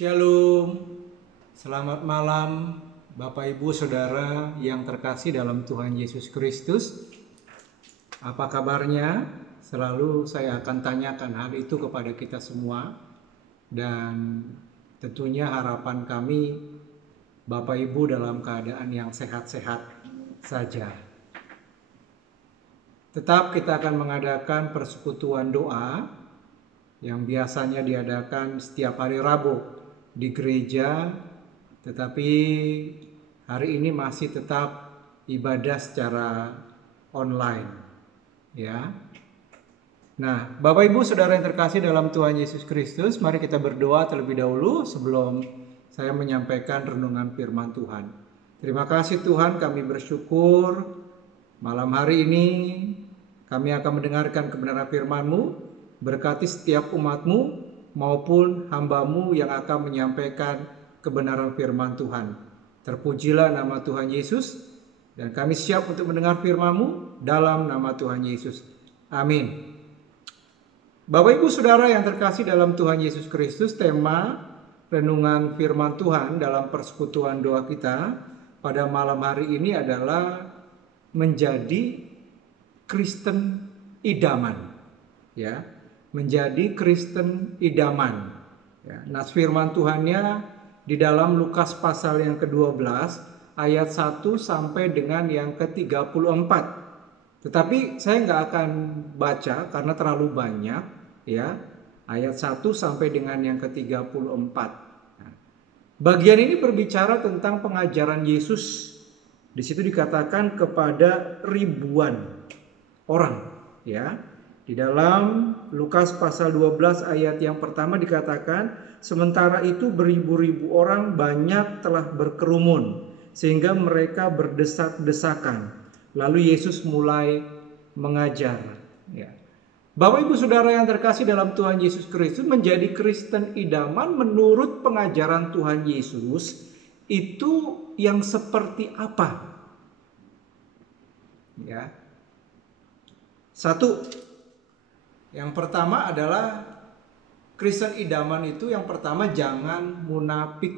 Shalom, selamat malam Bapak Ibu Saudara yang terkasih dalam Tuhan Yesus Kristus. Apa kabarnya? Selalu saya akan tanyakan hal itu kepada kita semua. Dan tentunya harapan kami Bapak Ibu dalam keadaan yang sehat-sehat saja. Tetap kita akan mengadakan persekutuan doa yang biasanya diadakan setiap hari Rabu di gereja, tetapi hari ini masih tetap ibadah secara online, ya. Nah, Bapak Ibu Saudara yang terkasih dalam Tuhan Yesus Kristus, mari kita berdoa terlebih dahulu sebelum saya menyampaikan renungan firman Tuhan. Terima kasih Tuhan, kami bersyukur malam hari ini kami akan mendengarkan kebenaran firman-Mu. Berkati setiap umat-Mu maupun hamba-Mu yang akan menyampaikan kebenaran firman Tuhan. Terpujilah nama Tuhan Yesus, dan kami siap untuk mendengar firman-Mu dalam nama Tuhan Yesus. Amin. Bapak Ibu Saudara yang terkasih dalam Tuhan Yesus Kristus, tema renungan firman Tuhan dalam persekutuan doa kita pada malam hari ini adalah menjadi Kristen idaman. Ya. Menjadi Kristen idaman. Ya, nas firman Tuhannya di dalam Lukas pasal yang ke-12 ayat 1 sampai dengan yang ke-34. Tetapi saya nggak akan baca karena terlalu banyak, ya. Ayat 1 sampai dengan yang ke-34. Nah, bagian ini berbicara tentang pengajaran Yesus. Di situ dikatakan kepada ribuan orang, ya. Di dalam Lukas pasal 12 ayat yang pertama dikatakan, sementara itu beribu-ribu orang banyak telah berkerumun, sehingga mereka berdesak-desakan. Lalu Yesus mulai mengajar. Ya. Bapak Ibu Saudara yang terkasih dalam Tuhan Yesus Kristus, menjadi Kristen idaman menurut pengajaran Tuhan Yesus, itu yang seperti apa? Ya. Satu, yang pertama adalah Kristen idaman itu yang pertama jangan munafik.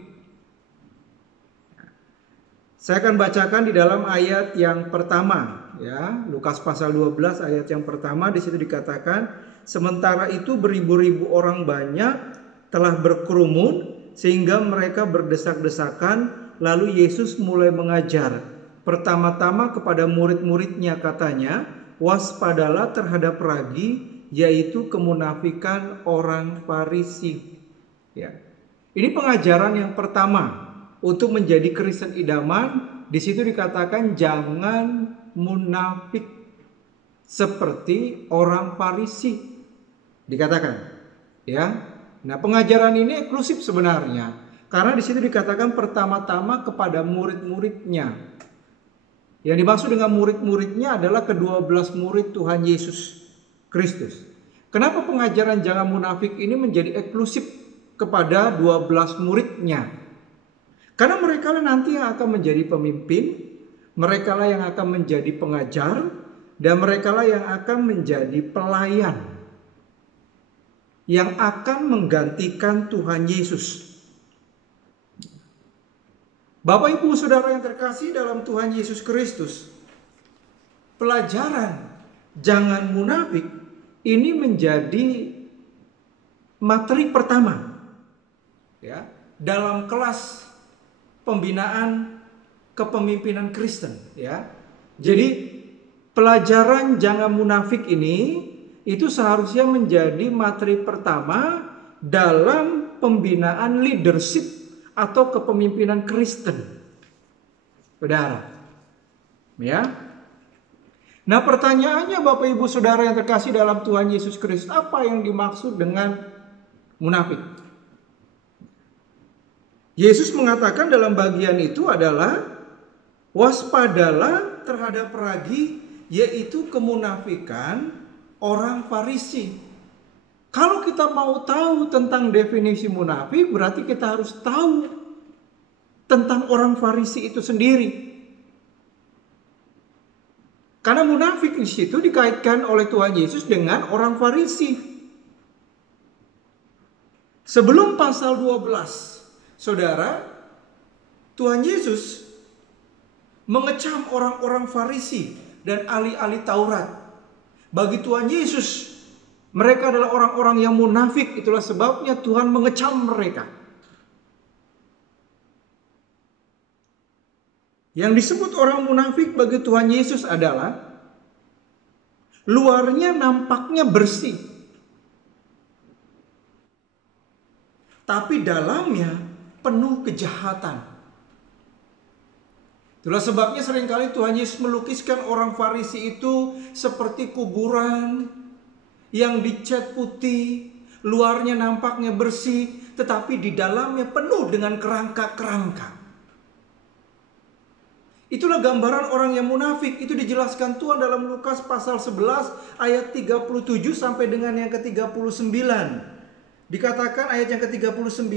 Saya akan bacakan di dalam ayat yang pertama, ya, Lukas pasal 12 ayat yang pertama. Di situ dikatakan, sementara itu beribu-ribu orang banyak telah berkerumun sehingga mereka berdesak-desakan. Lalu Yesus mulai mengajar. Pertama-tama kepada murid-muridnya katanya, waspadalah terhadap ragi, yaitu kemunafikan orang Farisi. Ya. Ini pengajaran yang pertama untuk menjadi Kristen idaman. Di situ dikatakan jangan munafik seperti orang Farisi. Dikatakan, ya. Nah, pengajaran ini eksklusif sebenarnya, karena di situ dikatakan pertama-tama kepada murid-muridnya. Yang dimaksud dengan murid-muridnya adalah ke-12 murid Tuhan Yesus Kristus. Kenapa pengajaran jangan munafik ini menjadi eksklusif kepada 12 muridnya? Karena mereka lah nanti yang akan menjadi pemimpin, mereka lah yang akan menjadi pengajar, dan mereka lah yang akan menjadi pelayan, yang akan menggantikan Tuhan Yesus. Bapak Ibu Saudara yang terkasih dalam Tuhan Yesus Kristus, pelajaran jangan munafik ini menjadi materi pertama, ya, dalam kelas pembinaan kepemimpinan Kristen, ya. Jadi pelajaran jangan munafik ini itu seharusnya menjadi materi pertama dalam pembinaan leadership atau kepemimpinan Kristen. Saudara. Ya. Nah, pertanyaannya Bapak Ibu Saudara yang terkasih dalam Tuhan Yesus Kristus, apa yang dimaksud dengan munafik? Yesus mengatakan dalam bagian itu adalah waspadalah terhadap ragi, yaitu kemunafikan orang Farisi. Kalau kita mau tahu tentang definisi munafik, berarti kita harus tahu tentang orang Farisi itu sendiri. Karena munafik di situ dikaitkan oleh Tuhan Yesus dengan orang Farisi. Sebelum pasal 12, Saudara, Tuhan Yesus mengecam orang-orang Farisi dan ahli-ahli Taurat. Bagi Tuhan Yesus, mereka adalah orang-orang yang munafik. Itulah sebabnya Tuhan mengecam mereka. Yang disebut orang munafik bagi Tuhan Yesus adalah luarnya nampaknya bersih, tapi dalamnya penuh kejahatan. Itulah sebabnya seringkali Tuhan Yesus melukiskan orang Farisi itu seperti kuburan yang dicat putih, luarnya nampaknya bersih, tetapi di dalamnya penuh dengan kerangka-kerangka. Itulah gambaran orang yang munafik. Itu dijelaskan Tuhan dalam Lukas pasal 11 ayat 37 sampai dengan yang ke-39. Dikatakan ayat yang ke-39,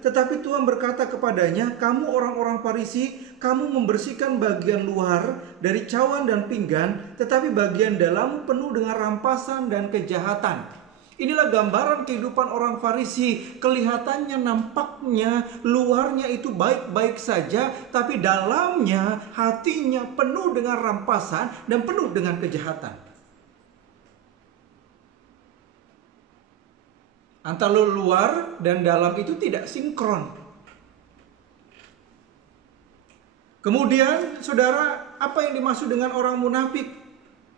tetapi Tuhan berkata kepadanya, kamu orang-orang Farisi, kamu membersihkan bagian luar dari cawan dan pinggan, tetapi bagian dalam penuh dengan rampasan dan kejahatan. Inilah gambaran kehidupan orang Farisi. Kelihatannya, nampaknya, luarnya itu baik-baik saja, tapi dalamnya, hatinya penuh dengan rampasan dan penuh dengan kejahatan. Antara luar dan dalam itu tidak sinkron. Kemudian, saudara, apa yang dimaksud dengan orang munafik?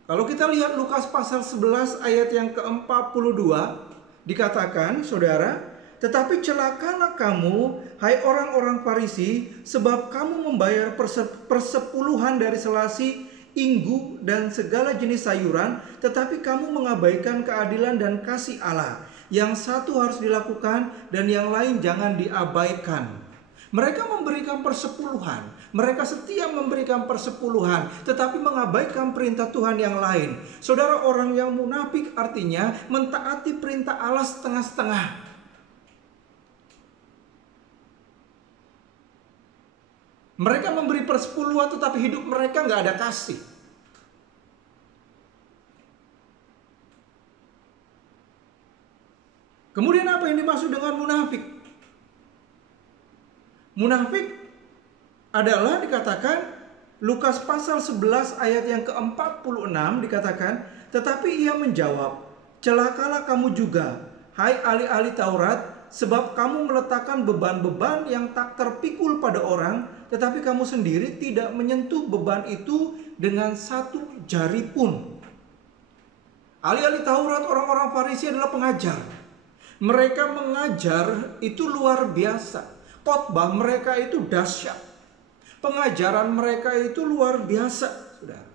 Kalau kita lihat Lukas pasal 11 ayat yang ke-42, dikatakan, saudara, tetapi celakalah kamu, hai orang-orang Farisi, sebab kamu membayar persepuluhan dari selasi, inggu, dan segala jenis sayuran, tetapi kamu mengabaikan keadilan dan kasih Allah. Yang satu harus dilakukan dan yang lain jangan diabaikan. Mereka memberikan persepuluhan, mereka setia memberikan persepuluhan, tetapi mengabaikan perintah Tuhan yang lain. Saudara, orang yang munafik artinya mentaati perintah Allah setengah-setengah. Mereka memberi persepuluhan, tetapi hidup mereka nggak ada kasih. Kemudian apa yang dimaksud dengan munafik? Munafik adalah dikatakan Lukas pasal 11 ayat yang ke-46 dikatakan, tetapi ia menjawab, celakalah kamu juga, hai ahli-ahli Taurat, sebab kamu meletakkan beban-beban yang tak terpikul pada orang, tetapi kamu sendiri tidak menyentuh beban itu dengan satu jari pun. Ahli-ahli Taurat, orang-orang Farisi adalah pengajar. Mereka mengajar itu luar biasa. Khotbah mereka itu dahsyat. Pengajaran mereka itu luar biasa, saudara.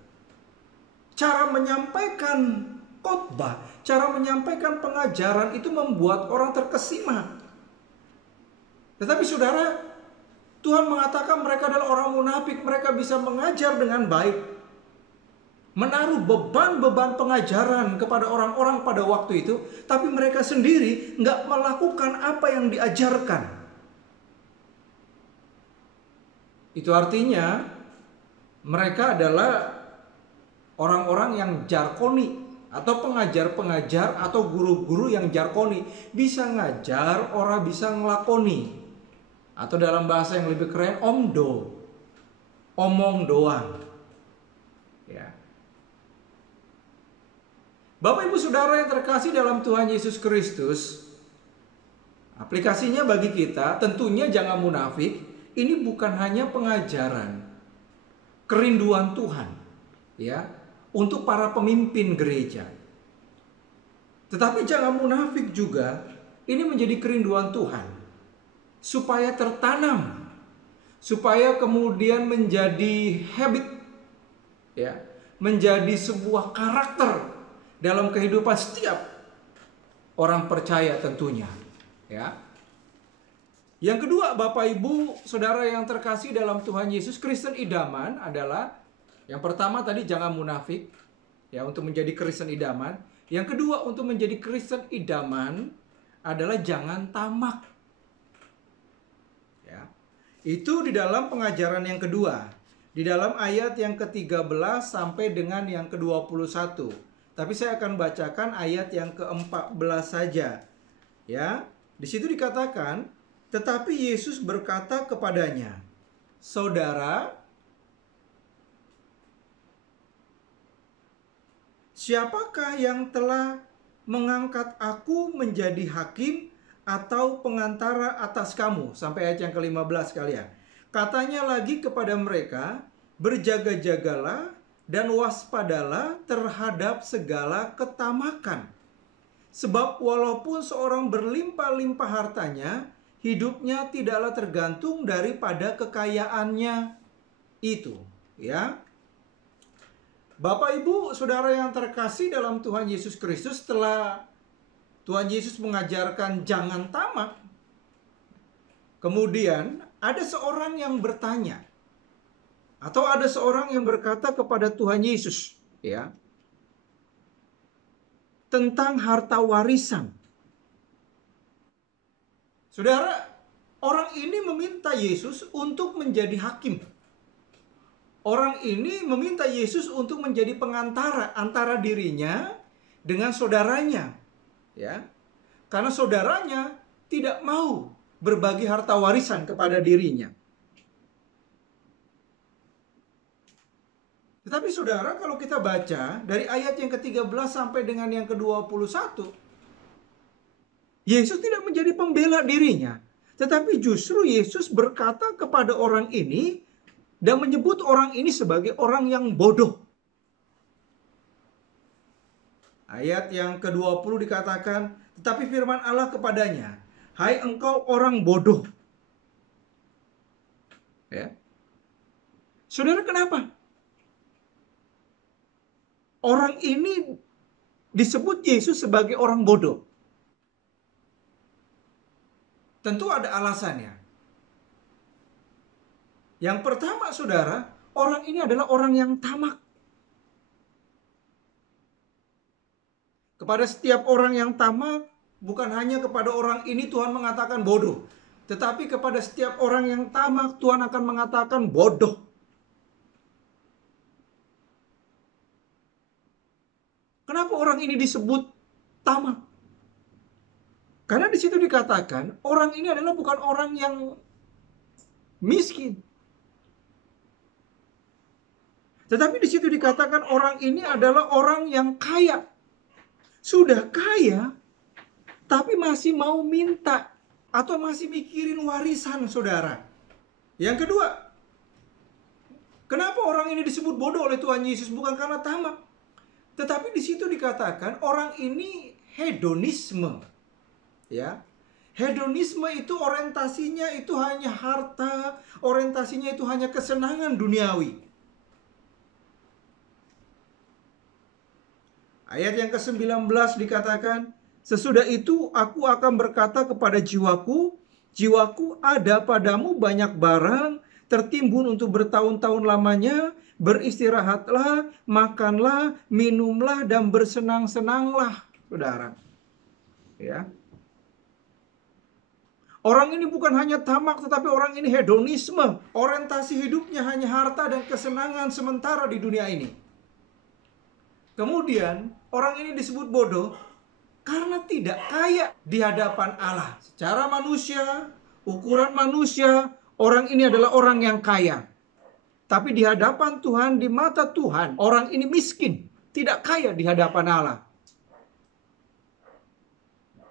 Cara menyampaikan khotbah, cara menyampaikan pengajaran itu membuat orang terkesima. Tetapi saudara, Tuhan mengatakan mereka adalah orang munafik. Mereka bisa mengajar dengan baik, menaruh beban-beban pengajaran kepada orang-orang pada waktu itu, tapi mereka sendiri nggak melakukan apa yang diajarkan. Itu artinya mereka adalah orang-orang yang jarkoni, atau pengajar-pengajar atau guru-guru yang jarkoni. Bisa ngajar, orang bisa ngelakoni. Atau dalam bahasa yang lebih keren, omdo, omong doang. Ya. Bapak Ibu Saudara yang terkasih dalam Tuhan Yesus Kristus, aplikasinya bagi kita tentunya jangan munafik. ini bukan hanya pengajaran kerinduan Tuhan, ya, untuk para pemimpin gereja. Tetapi jangan munafik juga, ini menjadi kerinduan Tuhan supaya tertanam, supaya kemudian menjadi habit, ya, menjadi sebuah karakter dalam kehidupan setiap orang percaya tentunya, ya. Yang kedua, Bapak Ibu, Saudara yang terkasih dalam Tuhan Yesus, Kristen idaman adalah yang pertama tadi jangan munafik, ya, untuk menjadi Kristen idaman. Yang kedua, untuk menjadi Kristen idaman adalah jangan tamak. Ya. Itu di dalam pengajaran yang kedua, di dalam ayat yang ke-13 sampai dengan yang ke-21. Tapi saya akan bacakan ayat yang ke-14 saja. Ya, di situ dikatakan, tetapi Yesus berkata kepadanya, "Saudara, siapakah yang telah mengangkat aku menjadi hakim atau pengantara atas kamu?" Sampai ayat yang ke-15 kalian. Katanya lagi kepada mereka, "Berjaga-jagalah dan waspadalah terhadap segala ketamakan. Sebab walaupun seorang berlimpah-limpah hartanya, hidupnya tidaklah tergantung daripada kekayaannya itu." Ya. Bapak Ibu Saudara yang terkasih dalam Tuhan Yesus Kristus, setelah Tuhan Yesus mengajarkan jangan tamak, kemudian ada seorang yang bertanya, atau ada seorang yang berkata kepada Tuhan Yesus, ya, tentang harta warisan. Saudara, orang ini meminta Yesus untuk menjadi hakim. Orang ini meminta Yesus untuk menjadi pengantara antara dirinya dengan saudaranya, ya. Karena saudaranya tidak mau berbagi harta warisan kepada dirinya. Tetapi saudara, kalau kita baca dari ayat yang ke-13 sampai dengan yang ke-21, Yesus tidak menjadi pembela dirinya, tetapi justru Yesus berkata kepada orang ini dan menyebut orang ini sebagai orang yang bodoh. Ayat yang ke-20 dikatakan, tetapi firman Allah kepadanya, "Hai engkau orang bodoh." Ya. Saudara, kenapa orang ini disebut Yesus sebagai orang bodoh? Tentu ada alasannya. Yang pertama, saudara, orang ini adalah orang yang tamak. Kepada setiap orang yang tamak, bukan hanya kepada orang ini Tuhan mengatakan bodoh, tetapi kepada setiap orang yang tamak Tuhan akan mengatakan bodoh. Kenapa orang ini disebut tamak? Karena di situ dikatakan orang ini adalah bukan orang yang miskin. Tetapi di situ dikatakan orang ini adalah orang yang kaya. Sudah kaya, tapi masih mau minta atau masih mikirin warisan, saudara. Yang kedua, kenapa orang ini disebut bodoh oleh Tuhan Yesus? Bukan karena tamak, tetapi di situ dikatakan orang ini hedonisme. Ya, hedonisme itu orientasinya itu hanya harta, orientasinya itu hanya kesenangan duniawi. Ayat yang ke-19 dikatakan, sesudah itu aku akan berkata kepada jiwaku, jiwaku ada padamu banyak barang, tertimbun untuk bertahun-tahun lamanya, beristirahatlah, makanlah, minumlah, dan bersenang-senanglah, saudara. Ya. Orang ini bukan hanya tamak, tetapi orang ini hedonisme. Orientasi hidupnya hanya harta dan kesenangan sementara di dunia ini. Kemudian, orang ini disebut bodoh karena tidak kaya di hadapan Allah. Secara manusia, ukuran manusia, orang ini adalah orang yang kaya. Tapi di hadapan Tuhan, di mata Tuhan, orang ini miskin, tidak kaya di hadapan Allah.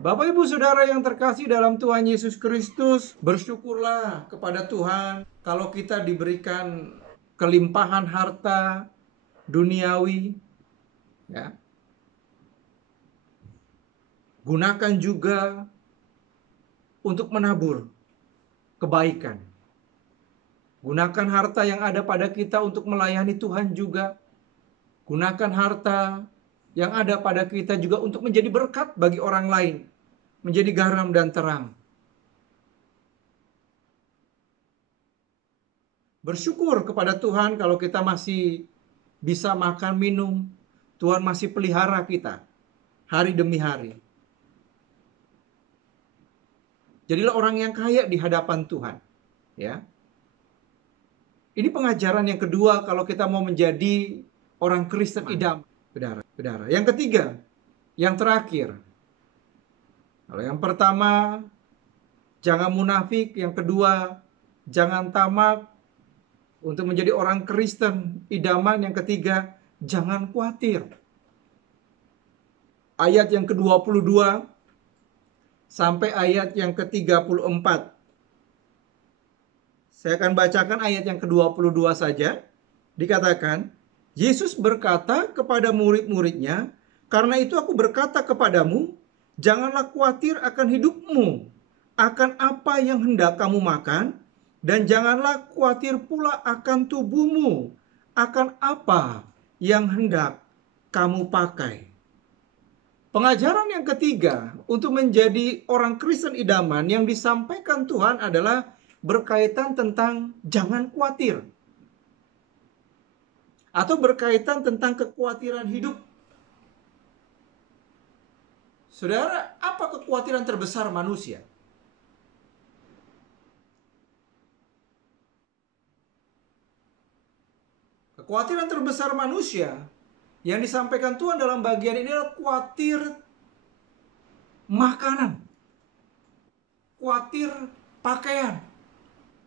Bapak Ibu Saudara yang terkasih dalam Tuhan Yesus Kristus, bersyukurlah kepada Tuhan kalau kita diberikan kelimpahan harta duniawi, ya. Gunakan juga untuk menabur kebaikan. Gunakan harta yang ada pada kita untuk melayani Tuhan juga. Gunakan harta yang ada pada kita juga untuk menjadi berkat bagi orang lain. Menjadi garam dan terang. Bersyukur kepada Tuhan kalau kita masih bisa makan, minum. Tuhan masih pelihara kita hari demi hari. Jadilah orang yang kaya di hadapan Tuhan. Ya. Ini pengajaran yang kedua kalau kita mau menjadi orang Kristen idaman. Saudara. Yang ketiga, yang terakhir. Kalau yang pertama, jangan munafik. Yang kedua, jangan tamak. Untuk menjadi orang Kristen idaman. Yang ketiga, jangan khawatir. Ayat yang ke-22 sampai ayat yang ke-34. Saya akan bacakan ayat yang ke-22 saja. Dikatakan, Yesus berkata kepada murid-muridnya, "Karena itu aku berkata kepadamu, janganlah khawatir akan hidupmu, akan apa yang hendak kamu makan, dan janganlah khawatir pula akan tubuhmu, akan apa yang hendak kamu pakai." Pengajaran yang ketiga untuk menjadi orang Kristen idaman yang disampaikan Tuhan adalah berkaitan tentang jangan khawatir. Atau berkaitan tentang kekhawatiran hidup. Saudara, apa kekhawatiran terbesar manusia? Kekhawatiran terbesar manusia yang disampaikan Tuhan dalam bagian ini adalah khawatir makanan, khawatir pakaian.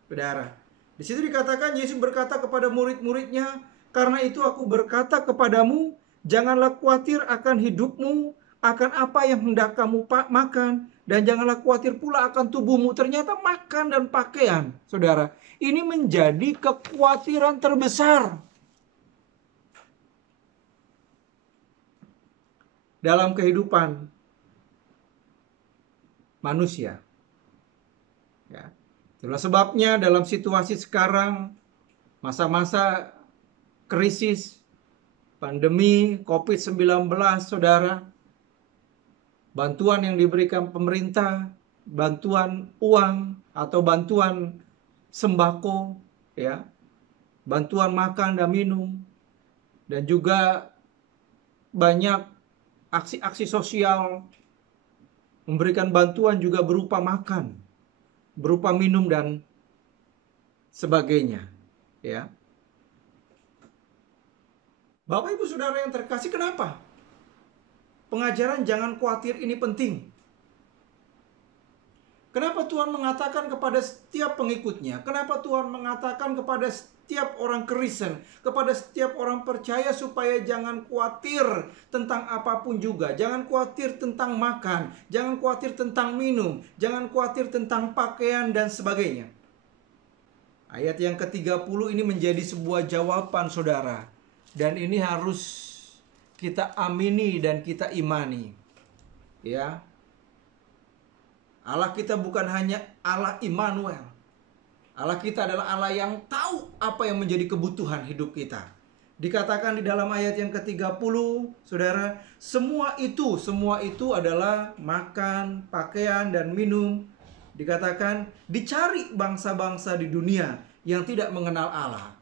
Saudara, di situ dikatakan Yesus berkata kepada murid-muridnya, "Karena itu aku berkata kepadamu, janganlah khawatir akan hidupmu, akan apa yang hendak kamu makan, dan janganlah khawatir pula akan tubuhmu." Ternyata makan dan pakaian, saudara, ini menjadi kekhawatiran terbesar dalam kehidupan manusia. Ya. Itulah sebabnya dalam situasi sekarang, masa-masa krisis, pandemi COVID-19, saudara, bantuan yang diberikan pemerintah, bantuan uang atau bantuan sembako, ya, bantuan makan dan minum, dan juga banyak aksi-aksi sosial memberikan bantuan juga berupa makan, berupa minum dan sebagainya, ya. Bapak Ibu Saudara yang terkasih, kenapa pengajaran jangan khawatir ini penting? Kenapa Tuhan mengatakan kepada setiap pengikutnya? Kenapa Tuhan mengatakan kepada setiap orang Kristen, kepada setiap orang percaya supaya jangan khawatir tentang apapun juga. Jangan khawatir tentang makan, jangan khawatir tentang minum, jangan khawatir tentang pakaian dan sebagainya. Ayat yang ke-30 ini menjadi sebuah jawaban, saudara. Dan ini harus kita amini dan kita imani. Ya. Allah kita bukan hanya Allah Immanuel. Allah kita adalah Allah yang tahu apa yang menjadi kebutuhan hidup kita. Dikatakan di dalam ayat yang ke-30, saudara, semua itu adalah makan, pakaian, dan minum. Dikatakan, dicari bangsa-bangsa di dunia yang tidak mengenal Allah.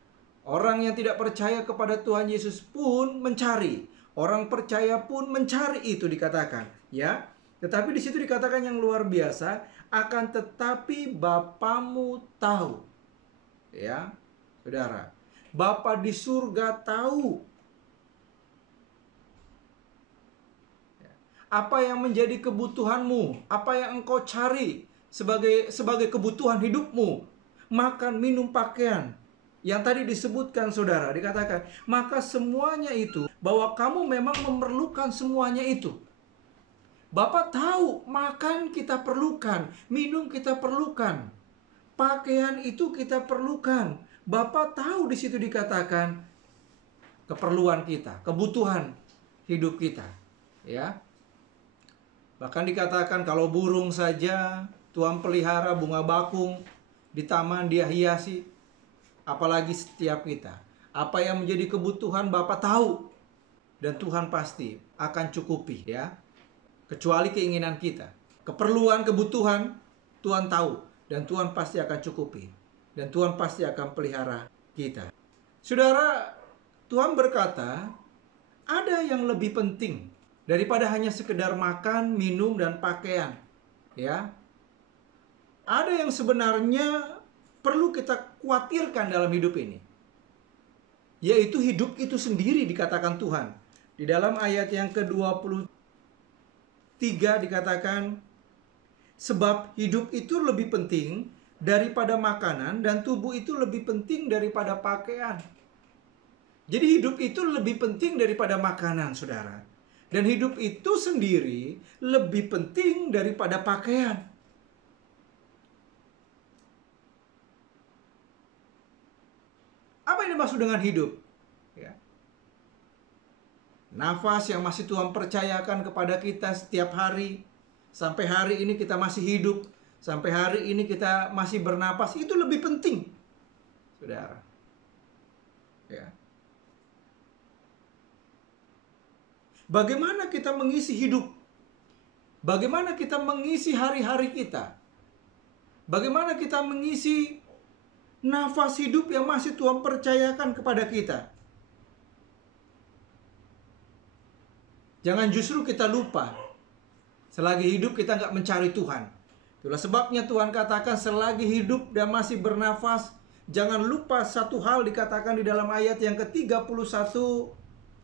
Orang yang tidak percaya kepada Tuhan Yesus pun mencari. Orang percaya pun mencari itu, dikatakan, ya. Tetapi di situ dikatakan yang luar biasa, akan tetapi Bapamu tahu. Ya, saudara. Bapa di surga tahu apa yang menjadi kebutuhanmu, apa yang engkau cari sebagai kebutuhan hidupmu. Makan, minum, pakaian. Yang tadi disebutkan, saudara, dikatakan, maka semuanya itu, bahwa kamu memang memerlukan semuanya itu. Bapa tahu makan kita perlukan, minum kita perlukan, pakaian itu kita perlukan. Bapa tahu di situ dikatakan keperluan kita, kebutuhan hidup kita, ya. Bahkan dikatakan kalau burung saja Tuhan pelihara, bunga bakung di taman dia hiasi, apalagi setiap kita. Apa yang menjadi kebutuhan Bapa tahu, dan Tuhan pasti akan cukupi, ya. Kecuali keinginan kita. Keperluan, kebutuhan Tuhan tahu, dan Tuhan pasti akan cukupi, dan Tuhan pasti akan pelihara kita. Saudara, Tuhan berkata, ada yang lebih penting daripada hanya sekedar makan, minum, dan pakaian, ya. Ada yang sebenarnya perlu kita khawatirkan dalam hidup ini, yaitu hidup itu sendiri, dikatakan Tuhan. Di dalam ayat yang ke-23 dikatakan, sebab hidup itu lebih penting daripada makanan, dan tubuh itu lebih penting daripada pakaian. Jadi hidup itu lebih penting daripada makanan, saudara. Dan hidup itu sendiri lebih penting daripada pakaian. Apa yang dimaksud dengan hidup? Ya. Nafas yang masih Tuhan percayakan kepada kita setiap hari. Sampai hari ini kita masih hidup. Sampai hari ini kita masih bernapas. Itu lebih penting, saudara. Ya. Bagaimana kita mengisi hidup? Bagaimana kita mengisi hari-hari kita? Bagaimana kita mengisi nafas hidup yang masih Tuhan percayakan kepada kita? Jangan justru kita lupa. Selagi hidup kita nggak mencari Tuhan. Itulah sebabnya Tuhan katakan selagi hidup dan masih bernafas, jangan lupa satu hal dikatakan di dalam ayat yang ke-31.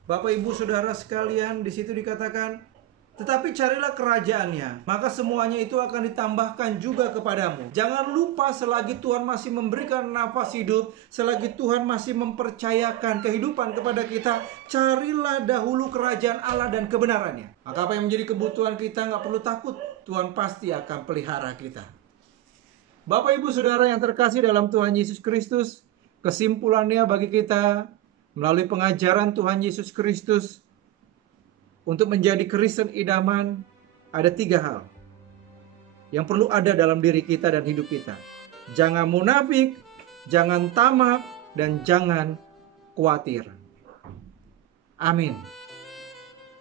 Bapak Ibu Saudara sekalian, di situ dikatakan, tetapi carilah kerajaannya, maka semuanya itu akan ditambahkan juga kepadamu. Jangan lupa selagi Tuhan masih memberikan nafas hidup, selagi Tuhan masih mempercayakan kehidupan kepada kita, carilah dahulu kerajaan Allah dan kebenarannya. Maka apa yang menjadi kebutuhan kita nggak perlu takut, Tuhan pasti akan pelihara kita. Bapak Ibu Saudara yang terkasih dalam Tuhan Yesus Kristus, kesimpulannya bagi kita, melalui pengajaran Tuhan Yesus Kristus, untuk menjadi Kristen idaman, ada 3 hal yang perlu ada dalam diri kita dan hidup kita. Jangan munafik, jangan tamak, dan jangan khawatir. Amin.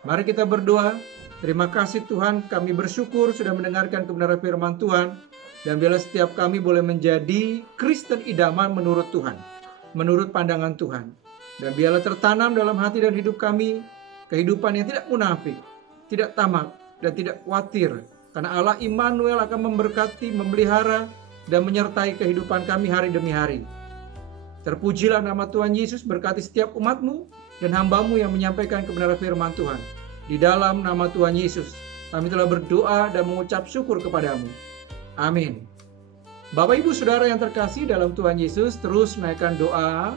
Mari kita berdoa. Terima kasih Tuhan, kami bersyukur sudah mendengarkan kebenaran firman Tuhan, dan biarlah setiap kami boleh menjadi Kristen idaman menurut Tuhan, menurut pandangan Tuhan. Dan biarlah tertanam dalam hati dan hidup kami kehidupan yang tidak munafik, tidak tamak, dan tidak khawatir. Karena Allah Immanuel akan memberkati, memelihara, dan menyertai kehidupan kami hari demi hari. Terpujilah nama Tuhan Yesus, berkati setiap umat-Mu dan hamba-Mu yang menyampaikan kebenaran firman Tuhan. Di dalam nama Tuhan Yesus, kami telah berdoa dan mengucap syukur kepadamu. Amin. Bapak Ibu Saudara yang terkasih dalam Tuhan Yesus, terus naikkan doa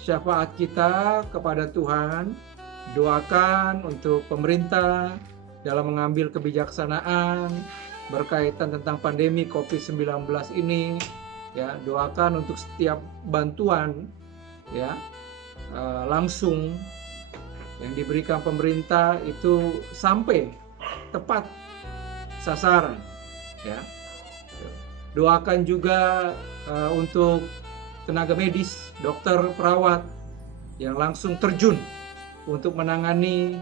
syafaat kita kepada Tuhan. Doakan untuk pemerintah dalam mengambil kebijaksanaan berkaitan tentang pandemi COVID-19 ini, ya. Doakan untuk setiap bantuan, ya, langsung yang diberikan pemerintah itu sampai tepat sasaran, ya. Doakan juga untuk tenaga medis, dokter, perawat yang langsung terjun untuk menangani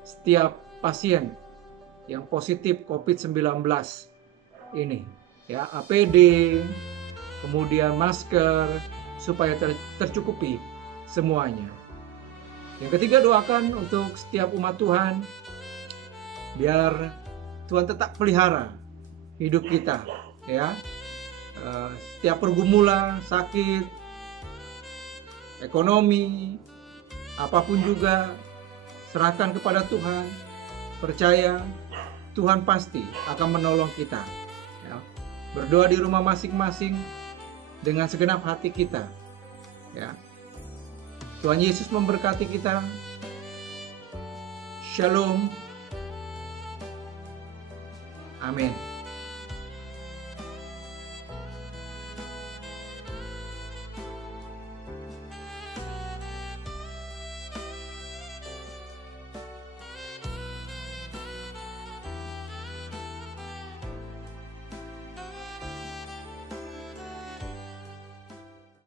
setiap pasien yang positif COVID-19 ini, ya. APD, kemudian masker, supaya tercukupi semuanya. Yang ketiga, doakan untuk setiap umat Tuhan, biar Tuhan tetap pelihara hidup kita, ya. Setiap pergumulan, sakit, ekonomi, apapun juga, serahkan kepada Tuhan. Percaya Tuhan pasti akan menolong kita, ya. Berdoa di rumah masing-masing dengan segenap hati kita, ya. Tuhan Yesus memberkati kita. Shalom. Amin.